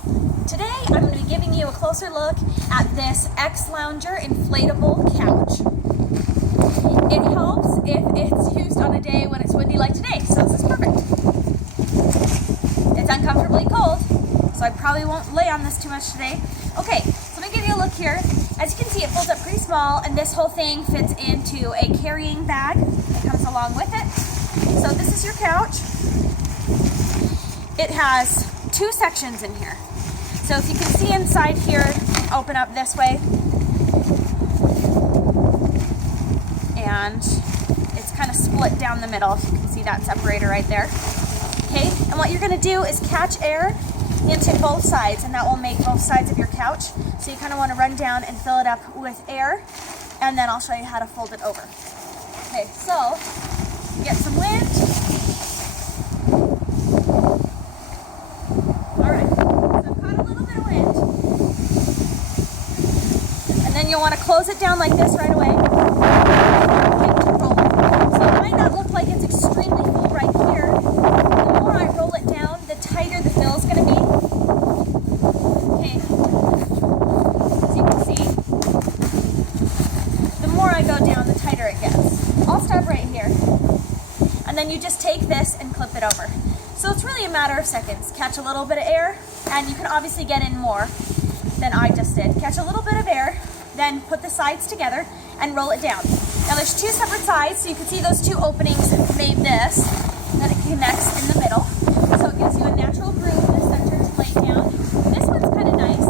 Today I'm going to be giving you a closer look at this X-Lounger inflatable couch. It helps if it's used on a day when it's windy like today, so this is perfect. It's uncomfortably cold, so I probably won't lay on this too much today. Okay, so let me give you a look here. As you can see, it folds up pretty small, and this whole thing fits into a carrying bag that comes along with it. So this is your couch. It has two sections in here. So if you can see inside here, open up this way, and it's kind of split down the middle. If you can see that separator right there. Okay, and what you're going to do is catch air into both sides, and that will make both sides of your couch. So you kind of want to run down and fill it up with air, and then I'll show you how to fold it over. Okay, so get some wind. All right, so I've got a little bit of wind, and then you'll want to close it down like this right away. So it might not look like it's extremely full right here. The more I roll it down, the tighter the fill is going to be. Okay, as you can see, the more I go down, the tighter it gets. I'll stop right here, and then you just take this and clip it over. So it's really a matter of seconds. Catch a little bit of air, and you can obviously get in more than I just did. Catch a little bit of air, then put the sides together and roll it down. Now there's two separate sides, so you can see those two openings made this, that it connects in the middle. So it gives you a natural groove in the center to lay down. This one's kind of nice.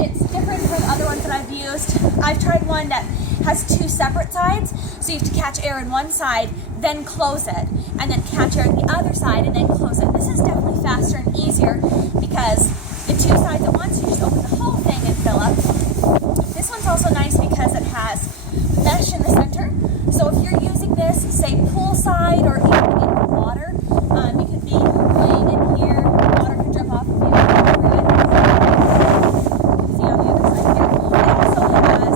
It's different from other ones that I've used. I've tried one that has two separate sides, so you have to catch air in one side, then close it, and then catch air in the other side, and then close it. This is definitely faster and easier because the two sides at once, you just open the whole thing and fill up. This one's also nice because it has mesh in the center. So if you're using this, say poolside or even in the water, you could be laying in here, the water could drip off of you. See on the other side here. It also has,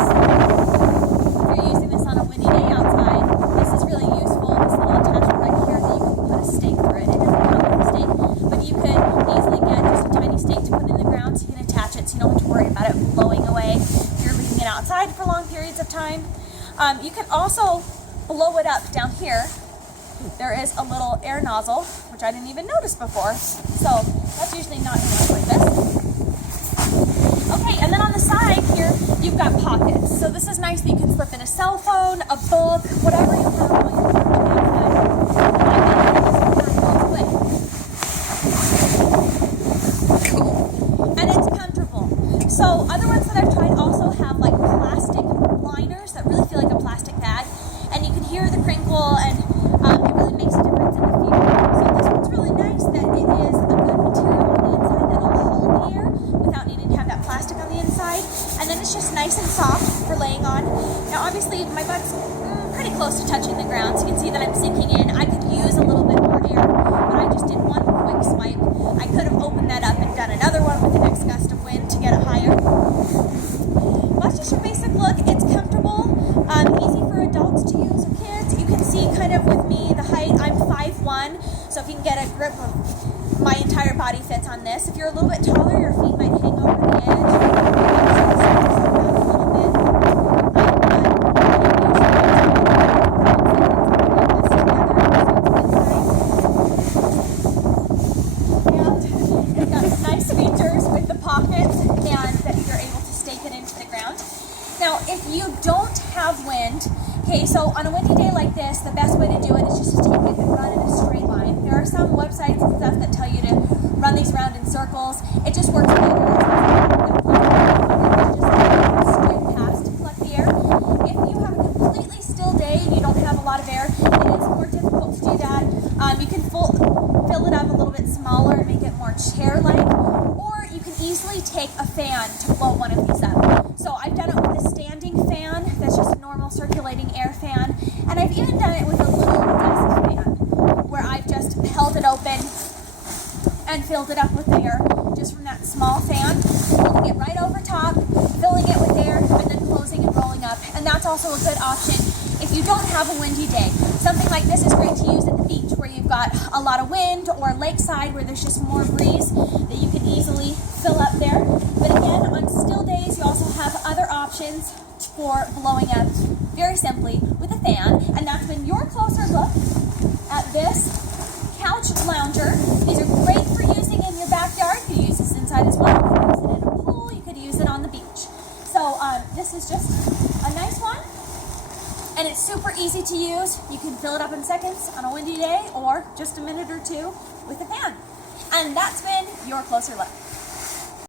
if you're using this on a windy day outside, this is really useful. This little attachment right here that you can put a stake through it. It doesn't come with a stake, but you could easily get just a tiny stake to put in the ground so you can attach it so you don't have to worry about it blowing away if you're leaving it outside for long periods of time. You can also blow it up down here. There is a little air nozzle, which I didn't even notice before. So that's usually not enough like this. Okay, and then on the side here, you've got pockets. So this is nice that you can slip in a cell phone, a book, whatever you have while you're outside. Cool. And it's comfortable. So other ones that I've tried also have like plastic liners that really feel like a plastic bag, and you can hear the crinkle, and it really makes a difference in the feel. So this one's really nice that it is a good material on the inside that'll hold the air without needing to have that plastic on the inside, and then it's just nice and soft for laying on. Now obviously my butt's pretty close to touching the ground, so you can see that I'm sinking in. I could use a little bit more air, but I just did one quick swipe. I could have opened that up and done another one with the next gust of wind to get it higher. That's just your basic look. It's comfortable, easy for adults to use or kids. You can see kind of with me the height. I'm 5'1", so if you can get a grip of my entire body fits on this. If you're a little bit taller, your feet might hang over the edge. It's got some nice features with the pockets and that you're able to stake it into the ground. Now, if you don't have wind, okay, so on a windy day like this, the best way to do it is just to take it and run in a straight line. There are some websites and stuff that tell you to run these around in circles. It just works better. It's just straight past to collect the air. If you have a completely still day and you don't have a lot of air, it is more difficult to do that. You can fill it up a little bit smaller and make it more chair-like, or you can easily take a fan to blow one of these up. So I've done it with a standing fan that's just a normal circulating air fan, and I've even done it with a little desk fan where I've just held it open and filled it up with air just from that small fan, holding it right over top, filling it with air, and then closing and rolling up. And that's also a good option if you don't have a windy day. Something like this is great to use at the beach where you've got a lot of wind, or lakeside where there's just more breeze, that you can easily for blowing out very simply with a fan. And that's been your closer look at this couch lounger. These are great for using in your backyard. You could use this inside as well. You could use it in a pool. You could use it on the beach. So this is just a nice one. And it's super easy to use. You can fill it up in seconds on a windy day or just a minute or two with a fan. And that's been your closer look.